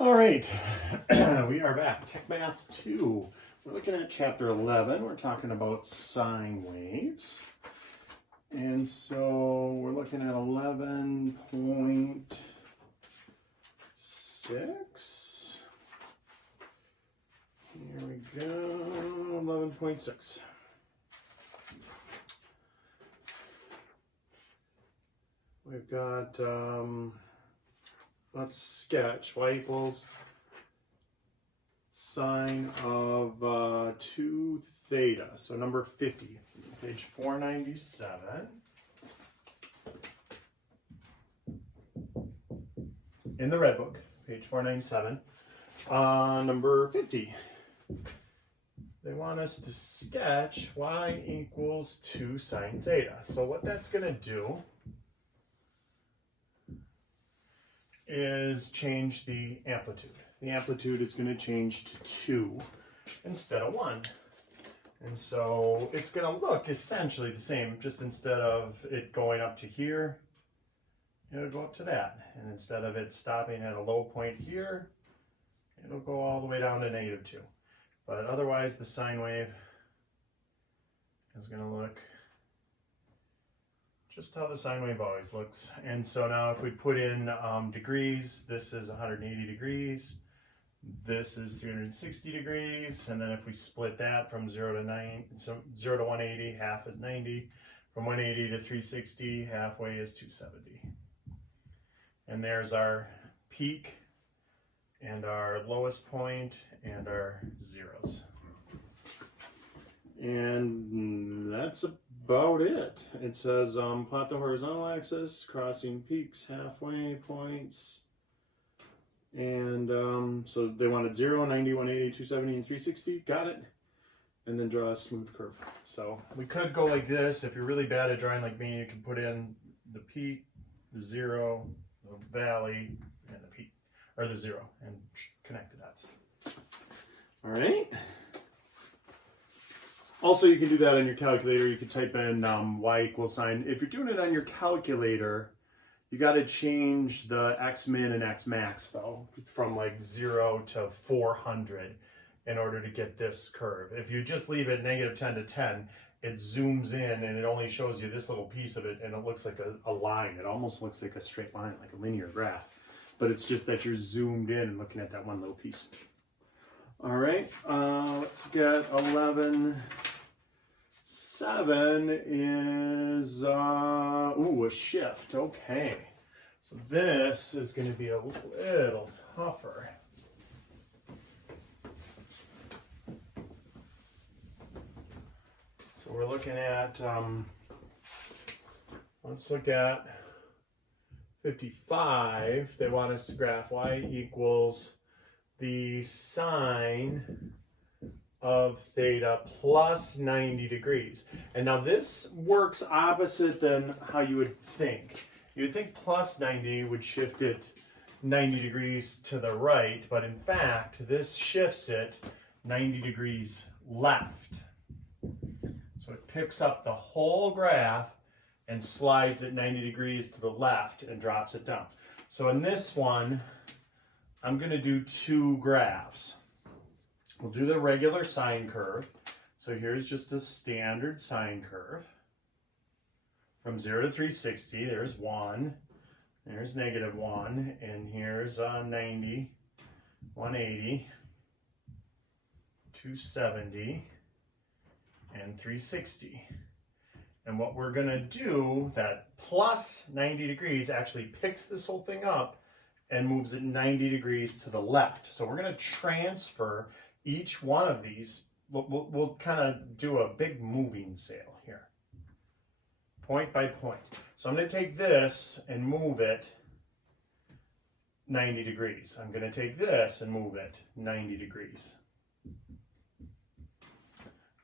All right, we are back. Tech Math 2. We're looking at chapter 11. We're talking about sine waves. And so we're looking at 11.6. Here we go, 11.6. We've got, let's sketch y equals sine of 2 theta. So number 50, page 497. In the red book, page 497. Number 50. They want us to sketch y equals 2 sine theta. So what that's going to do is change the amplitude. The amplitude is going to change to 2 instead of 1. And so it's going to look essentially the same, just instead of it going up to here, it'll go up to that. And instead of it stopping at a low point here, it'll go all the way down to -2. But otherwise, the sine wave is going to look just how the sine wave always looks. And so now if we put in degrees, this is 180 degrees, this is 360 degrees, and then if we split that from 0 to 180, half is 90. From 180 to 360, halfway is 270. And there's our peak and our lowest point and our zeros. And that's about it. It says plot the horizontal axis, crossing peaks, halfway points. And so they wanted 0, 90, 180, 270, and 360. Got it. And then draw a smooth curve. So we could go like this. If you're really bad at drawing like me, you can put in the peak, the 0, the valley, and the peak, or the 0, and connect the dots. All right. Also, you can do that on your calculator. You can type in y equals sine. If you're doing it on your calculator, you got to change the x min and x max, though, from like 0 to 400 in order to get this curve. If you just leave it -10 to 10, it zooms in and it only shows you this little piece of it, and it looks like a line. It almost looks like a straight line, like a linear graph. But it's just that you're zoomed in and looking at that one little piece. All right, let's get 11.7 is, a shift. Okay, so this is going to be a little tougher. So we're looking at, let's look at 55. They want us to graph y equals the sine of theta plus 90 degrees. And now this works opposite than how you would think. You would think plus 90 would shift it 90 degrees to the right, but in fact, this shifts it 90 degrees left. So it picks up the whole graph and slides it 90 degrees to the left and drops it down. So in this one, I'm going to do 2 graphs. We'll do the regular sine curve. So here's just a standard sine curve. From 0 to 360, there's 1. There's -1. And here's 90, 180, 270, and 360. And what we're going to do, that plus 90 degrees actually picks this whole thing up and moves it 90 degrees to the left. So we're going to transfer each one of these. We'll kind of do a big moving sail here, point by point. So I'm going to take this and move it 90 degrees. I'm going to take this and move it 90 degrees.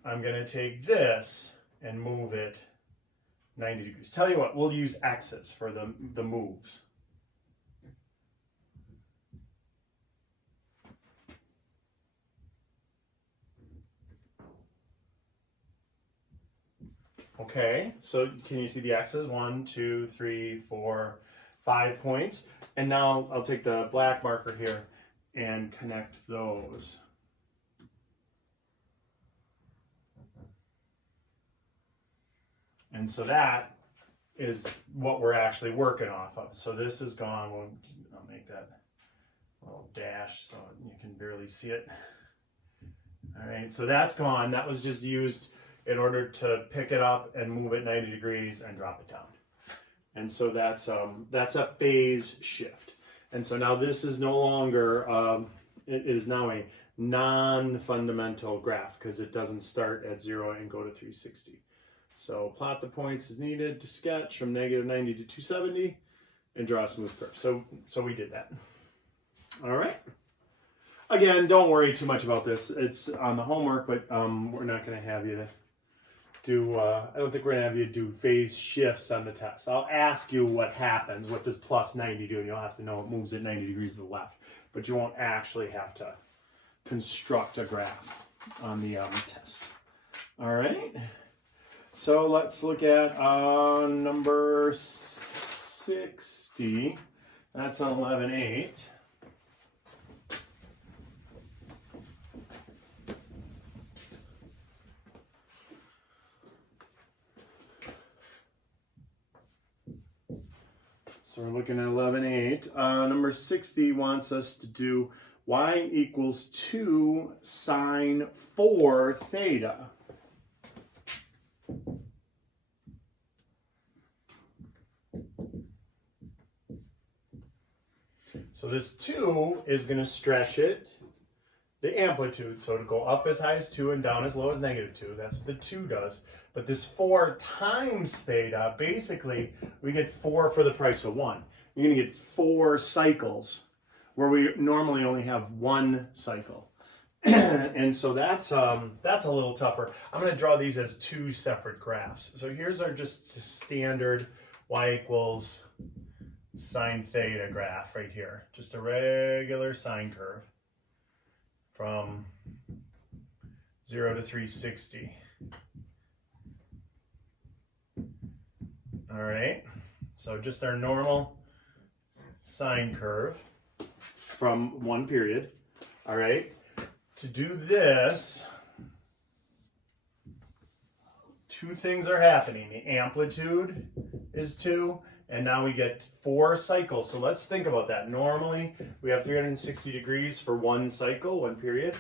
I'm going to take this and move it 90 degrees. Tell you what, we'll use X's for the moves. Okay, so can you see the X's? 1, 2, 3, 4, 5 points. And now I'll take the black marker here and connect those. And so that is what we're actually working off of. So this is gone. I'll make that little dash so you can barely see it. All right, so that's gone. That was just used in order to pick it up and move it 90 degrees and drop it down. And so that's a phase shift. And so now this is no longer, it is now a non-fundamental graph because it doesn't start at 0 and go to 360. So plot the points as needed to sketch from -90 to 270 and draw a smooth curve. So we did that. All right. Again, don't worry too much about this. It's on the homework, but we're not going to have you do, I don't think we're going to have you do phase shifts on the test. I'll ask you what happens, what does plus 90 do, and you'll have to know it moves at 90 degrees to the left. But you won't actually have to construct a graph on the test. All right. So let's look at number 60. That's on 11.8. So we're looking at 11.8. Number 60 wants us to do y equals 2 sine 4 theta. So this 2 is going to stretch it, the amplitude. So to go up as high as 2 and down as low as -2. That's what the 2 does. But this 4 times theta, basically, we get 4 for the price of 1. You're going to get 4 cycles where we normally only have 1 cycle. And so that's a little tougher. I'm going to draw these as 2 separate graphs. So here's our just standard y equals sine theta graph right here. Just a regular sine curve from 0 to 360. All right, so just our normal sine curve from one period. All right, to do this, 2 things are happening. The amplitude is 2, and now we get 4 cycles. So let's think about that. Normally, we have 360 degrees for 1 cycle, 1 period,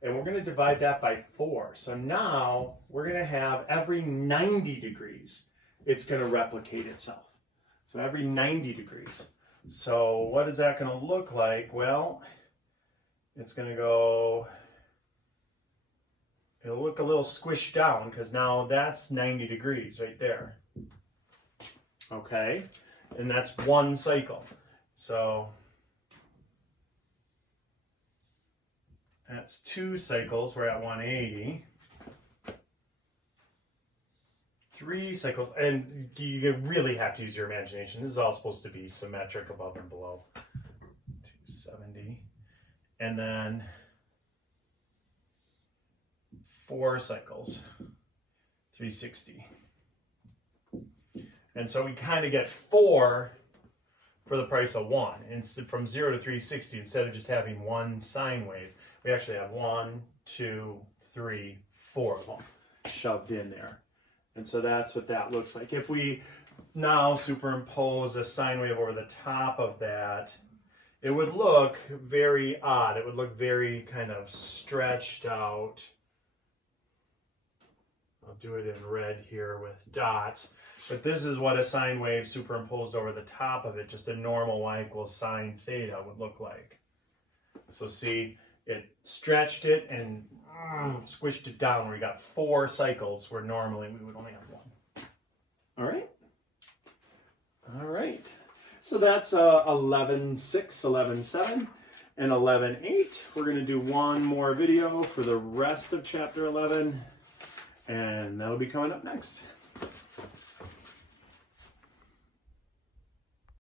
and we're going to divide that by 4. So now we're going to have every 90 degrees, it's going to replicate itself. So every 90 degrees. So what is that going to look like? Well, it's going to go, it'll look a little squished down because now that's 90 degrees right there. Okay, and that's 1 cycle. So that's 2 cycles, we're at 180. 3 cycles, and you really have to use your imagination. This is all supposed to be symmetric above and below. 270. And then 4 cycles, 360. And so we kind of get 4 for the price of 1. And from 0 to 360, instead of just having 1 sine wave, we actually have 1, 2, 3, 4 of them shoved in there. And so that's what that looks like. If we now superimpose a sine wave over the top of that, it would look very odd. It would look very kind of stretched out. I'll do it in red here with dots. But this is what a sine wave superimposed over the top of it, just a normal y equals sine theta would look like. So see, it stretched it and squished it down where we got 4 cycles where normally we would only have 1. All right. All right. So that's 11.6, 11.7, and 11.8. We're going to do one more video for the rest of chapter 11, and that'll be coming up next.